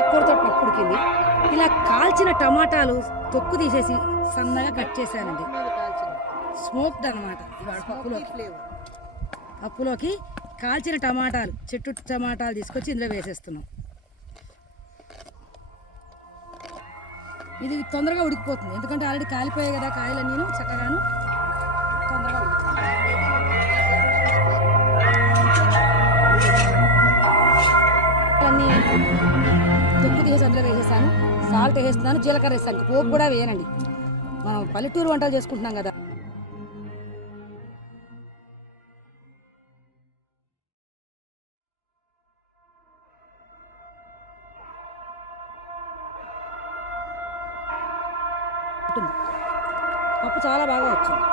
ఆకుకూరతో పప్పు ఉడికింది. ఇలా కాల్చిన టమాటాలు తొక్కు తీసేసి సన్నగా కట్ చేశానండి. స్మోక్డ్ అనమాట. ఇవాళ పప్పులోకి కాల్చిన టమాటాలు, చెట్టు టమాటాలు తీసుకొచ్చి ఇందులో వేసేస్తున్నాం. ఇది తొందరగా ఉడికిపోతుంది, ఎందుకంటే ఆల్రెడీ కాలిపోయాయి కదా కాయలన్నీ, చక్కగాను తొందరగా ఉడుకుతుంది. అన్నీ తొక్కు తీసేసి అందులో వేసేసాను. సాల్ట్ వేసేస్తున్నాను, జీలకర్ర వేస్తాను. పోపు కూడా వేయనండి, మనం పల్లెటూరు వంటలు చేసుకుంటున్నాం కదా. పప్పు చాలా బాగా వచ్చింది.